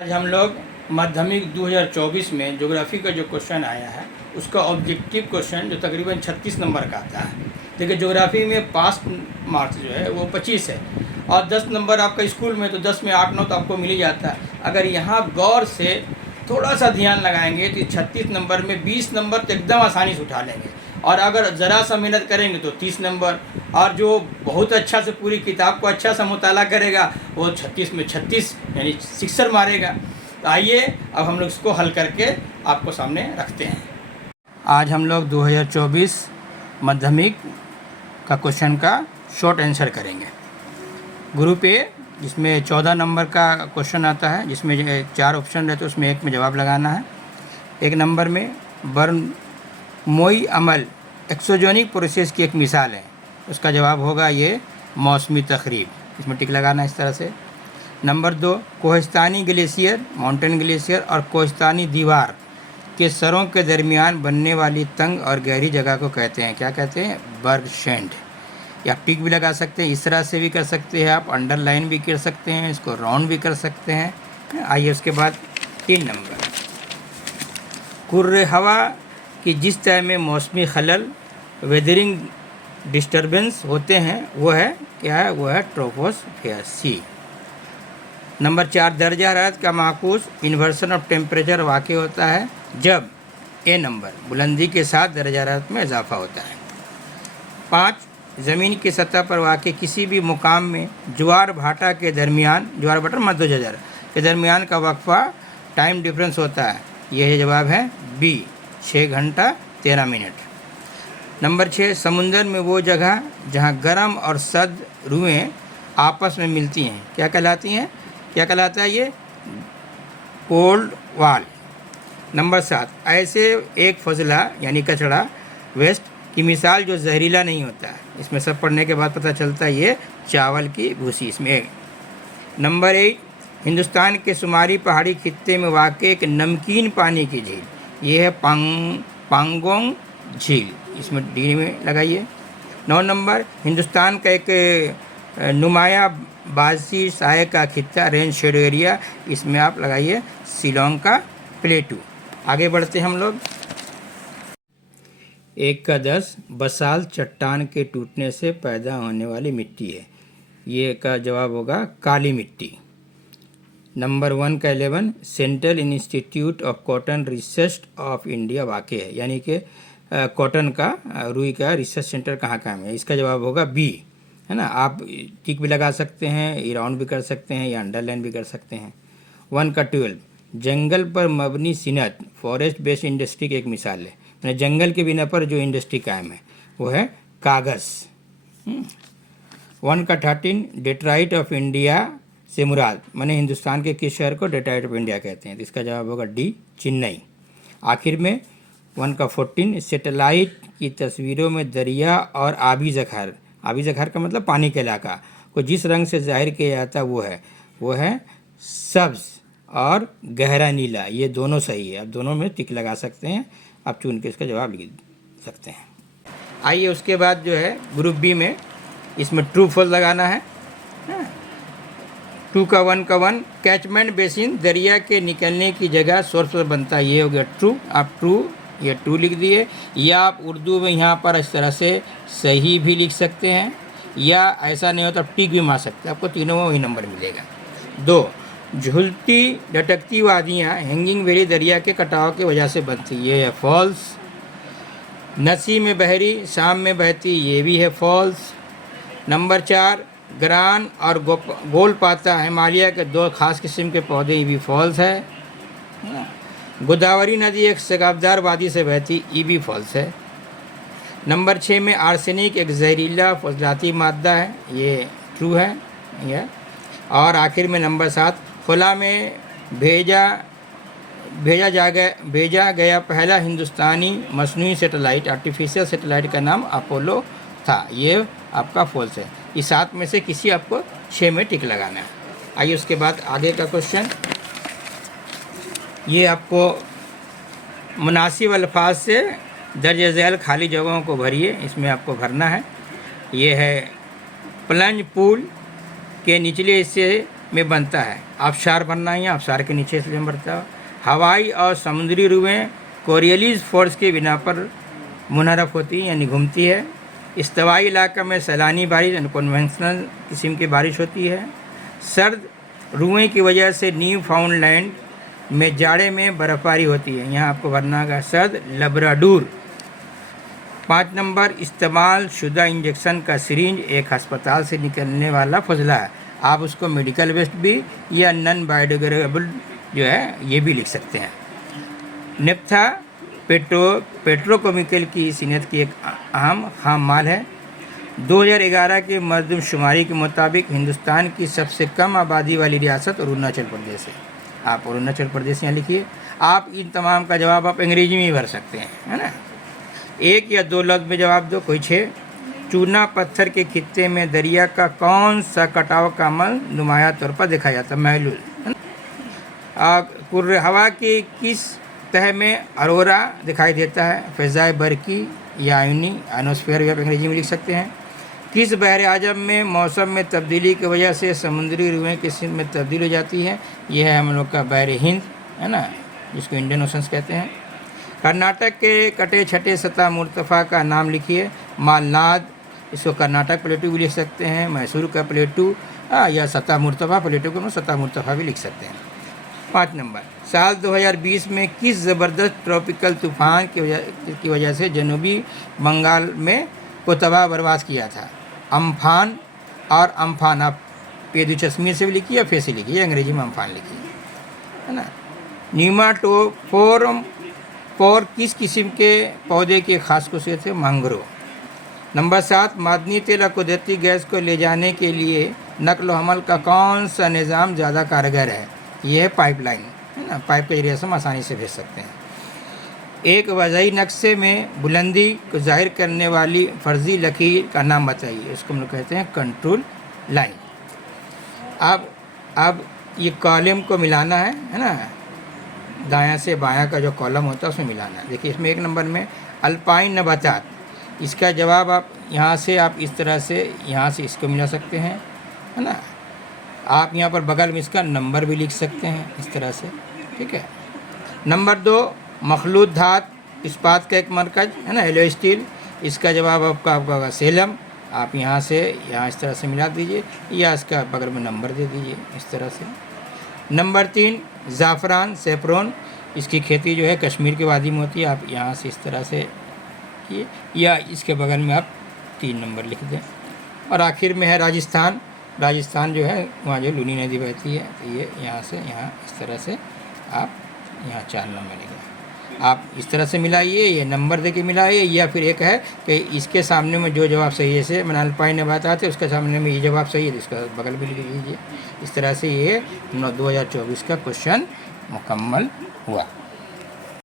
आज हम लोग माध्यमिक 2024 में ज्योग्राफी का जो क्वेश्चन आया है उसका ऑब्जेक्टिव क्वेश्चन जो तकरीबन 36 नंबर का आता है। देखिए ज्योग्राफी में पास मार्क्स जो है वो 25 है और 10 नंबर आपका स्कूल में तो 10 में 8-9 तो आपको मिल ही जाता है। अगर यहाँ गौर से थोड़ा सा ध्यान लगाएंगे तो 36 नंबर में 20 नंबर तो एकदम आसानी से उठा लेंगे और अगर ज़रा सा मेहनत करेंगे तो 30 नंबर, और जो बहुत अच्छा से पूरी किताब को अच्छा सा मुताला करेगा वो 36 में 36 यानी सिक्सर मारेगा। तो आइए अब हम लोग इसको हल करके आपको सामने रखते हैं। आज हम लोग 2024 माध्यमिक का क्वेश्चन का शॉर्ट आंसर करेंगे। ग्रुप ए जिसमें 14 नंबर का क्वेश्चन आता है, जिसमें 4 ऑप्शन रहते हैं, उसमें एक में जवाब लगाना है। एक नंबर में बर्नौली अमल एक्सोजेनिक प्रोसेस की एक मिसाल है, उसका जवाब होगा ये मौसमी तकरीब, इसमें टिक लगाना है इस तरह से। Number 2 Kohistani glacier, mountain glacier और कोहिस्तानी दीवार के सरों के दरमियान बनने वाली तंग और गहरी जगह को कहते हैं, क्या कहते हैं? बर्गशैंड। या टिक भी लगा सकते हैं, इस तरह से भी कर सकते हैं आप, अंडरलाइन भी कर सकते हैं, इसको राउंड भी कर सकते हैं। आइए उसके बाद 3 नंबर, कुर्रे हवा की जिस तरह में मौसमी खलल वेदरिंग डिस्टर्बेंस होते हैं वो है क्या है? वो है ट्रोपोस्फियर सी। नंबर 4 दर्जा हरारत का माकूस इन्वर्सन ऑफ टेम्परेचर वाक़ होता है जब ए नंबर बुलंदी के साथ दर्जा हरारत में इजाफा होता है। 5 ज़मीन की सतह पर वाक़ किसी भी मुकाम में ज्वार भाटा के दरमियान, ज्वार भाटा मध्य के दरमियान का वक्फा टाइम डिफरेंस होता है, यह जवाब है बी 6 घंटा 13 मिनट। नंबर 6 समुंदर में वो जगह जहाँ गर्म और सर्द रुएं आपस में मिलती हैं क्या कहलाती हैं? क्या कहलाता है ये? कोल्ड वाल। नंबर 7 ऐसे एक फजला यानी कचड़ा वेस्ट की मिसाल जो जहरीला नहीं होता है, इसमें सब पढ़ने के बाद पता चलता है ये चावल की भूसी इसमें। नंबर 8 हिंदुस्तान के शुमारी पहाड़ी खित्ते में वाक़ एक नमकीन पानी की झील, ये है पांगोंग झील, इसमें डी में लगाइए। 9 नंबर हिंदुस्तान का एक नुमाया बासी साय का खित्ता रेंज शेड एरिया, इसमें आप लगाइए शिलोंग का प्लेटू। आगे बढ़ते हैं हम लोग। 1 का 10 बसाल्ट चट्टान के टूटने से पैदा होने वाली मिट्टी है, ये का जवाब होगा काली मिट्टी। नंबर 1 का 11 central institute of cotton research of India वाक़ है, यानी कि कॉटन का रुई का रिसर्च सेंटर कहाँ है, इसका जवाब होगा बी, है ना। आप टिक भी लगा सकते हैं, राउंड भी कर सकते हैं या अंडरलाइन भी कर सकते हैं। 1 का 12 जंगल पर मबनी सिनत फॉरेस्ट बेस्ड इंडस्ट्री की एक मिसाल है, यानी जंगल के बिना पर जो इंडस्ट्री कायम है वो है कागज़। 1 का 13 डेट्राइट ऑफ इंडिया से मुराद, माने हिंदुस्तान के किस शहर को डेट्राइट ऑफ इंडिया कहते हैं, तो इसका जवाब होगा डी चेन्नई। आखिर में 1 का 14 सैटेलाइट की तस्वीरों में दरिया और आबी ज़ख़ार का मतलब पानी का इलाका को जिस रंग से जाहिर किया जाता है वो है सब्ज़ और गहरा नीला, ये दोनों सही है, आप दोनों में टिक लगा सकते हैं, आप चुन के इसका जवाब लिख सकते हैं। आइए उसके बाद जो है ग्रुप बी में, इसमें ट्रू फॉल्स लगाना है। 2 का 1 का 1 कैचमेंट बेसिन दरिया के निकलने की जगह सोर्स पर बनता है, ये हो गया ट्रू, आप ट्रू ये ट्रू लिख दिए, या आप उर्दू में यहाँ पर इस तरह से सही भी लिख सकते हैं, या ऐसा नहीं हो तो आप टिक भी मार सकते हैं, आपको तीनों में वही नंबर मिलेगा। 2 झुलती लटकती वादियाँ हैंगिंग वैली दरिया के कटाव की वजह से बनती, ये है फॉल्स। नसी में बहरी शाम में बहती, ये भी है फॉल्स। नंबर 4 ग्रान और गोलपाता हिमालय के 2 खास किस्म के पौधे, ये भी फॉल्स है। गोदावरी नदी एक शगाबदार वादी से बहती, ये भी फॉल्स है। नंबर 6 में आर्सेनिक एक जहरीला फजलाती मादा है, ये ट्रू है ये। और आखिर में नंबर 7 खुला में भेजा गया पहला हिंदुस्तानी मसनूई सैटेलाइट आर्टिफिशियल सैटेलाइट का नाम अपोलो था, ये आपका फॉल्स है। इस 7 में से किसी आपको 6 में टिक लगाना है। आइए उसके बाद आगे का क्वेश्चन, ये आपको मुनासिब अल्फाज से दर्ज झैल खाली जगहों को भरिए, इसमें आपको भरना है। ये है प्लंज पूल के निचले हिस्से में बनता है। आबशार बनना है, आबशार के नीचे इसलिए बनता है। हवाई और समुद्री रुएँ कोरियलिस फोर्स के बिना पर मुनहरफ होती है यानी घूमती है। इस्तवाई इलाका में सैलानी बारिश अनकन्वेंशनल किस्म की बारिश होती है। सर्द रुएँ की वजह से न्यू फाउंडलैंड में जाड़े में बर्फ़बारी होती है। यहाँ आपको भरना का सर्द लब्राडोर। 5 नंबर, इस्तेमाल शुदा इंजेक्शन का सिरिंज एक अस्पताल से निकलने वाला फजला है। आप उसको मेडिकल वेस्ट भी या नॉन बायोडिग्रेडेबल जो है ये भी लिख सकते हैं। नेफ्था पेट्रोकेमिकल की सनत की एक अहम खाम माल है। 2011 के मरदमशुमारी के मुताबिक हिंदुस्तान की सबसे कम आबादी वाली रियासत अरुणाचल प्रदेश है। आप अरुणाचल प्रदेश यहाँ लिखिए। आप इन तमाम का जवाब आप अंग्रेजी में ही भर सकते हैं, है ना। 1 या 2 लफ्ज़ में जवाब दो। कोई 6, चूना पत्थर के खित्ते में दरिया का कौन सा कटाव का अमल नुमाया तौर पर देखा जाता है? महलूल, है ना। कुर्र हवा की किस तह में अरोरा दिखाई देता है? फ़ज़ाए बरकी या आयनी, आयनोस्फीयर भी आप अंग्रेजी में लिख सकते हैं। किस बहर आजम में मौसम में तब्दीली की वजह से समुद्री रुएँ किस्म में तब्दील हो जाती है? यह है हम लोग का बहर हिंद, है ना, जिसको इंडियन ओशंस कहते हैं। कर्नाटक के कटे छठे सतह मुर्तफ़ा का नाम लिखिए। मालनाद, इसको कर्नाटक प्लेटू भी लिख सकते हैं। मैसूर का प्लेटू या सतह मुर्तफ़ा, प्लेटू को सतह मुर्तफ़ा भी लिख सकते हैं। 5 नंबर, साल 2020 में किस ज़बरदस्त ट्रॉपिकल तूफ़ान की वजह से जनूबी बंगाल में को तबाह बर्बाद किया था? अम्फान और अम्फान, आप पेदू चश्मी से भी लिखिए या फे से लिखिए, अंग्रेजी में अम्फान लिखिए, है ना। नीमाटोफोर किस किस्म के पौधे की खास खसूसियत है? मैंग्रोव। नंबर 7, मादनी तेल और कुदरती गैस को ले जाने के लिए नकल व हमल का कौन सा निज़ाम ज़्यादा कारगर है? यह है पाइपलाइन, है ना। पाइप के जरिए से हम आसानी से भेज सकते हैं। एक वज़ाई नक्शे में बुलंदी को जाहिर करने वाली फर्जी लकीर का नाम बताइए। इसको हम लोग कहते हैं कंट्रोल लाइन। अब ये कॉलम को मिलाना है ना, दायां से बायां का जो कॉलम होता है उसमें मिलाना है। देखिए इसमें 1 नंबर में अल्पाइन नबातात, इसका जवाब आप यहाँ से आप इस तरह से यहाँ से इसको मिला सकते हैं, है ना। आप यहाँ पर बगल में इसका नंबर भी लिख सकते हैं इस तरह से, ठीक है। नंबर 2, मखलूत धात इस्पात का एक मरकज़, है ना, एलो स्टील, इसका जवाब आपका होगा सेलम। आप यहाँ से यहाँ इस तरह से मिला दीजिए या इसका बगल में नंबर दे दीजिए इस तरह से। नंबर 3, ज़ाफ़रान सेफ्रॉन, इसकी खेती जो है कश्मीर की वादी में होती है। आप यहाँ से इस तरह से किए या इसके बगल में आप 3 नंबर लिख दें। और आखिर में है राजस्थान। राजस्थान जो है वहाँ जो लूनी नदी बहती है, तो ये यहाँ से यहाँ इस तरह से आप यहाँ 4 नंबर लिखें। आप इस तरह से मिलाइए, ये नंबर दे के मिलाइए, या फिर एक है कि इसके सामने में जो जवाब सही है, जैसे मैंने अल्पाइन ने बात आते उसके सामने में ये जवाब सही है तो इसका बगल भी लिख दीजिए। इस तरह से ये 2024 का क्वेश्चन मुकम्मल हुआ।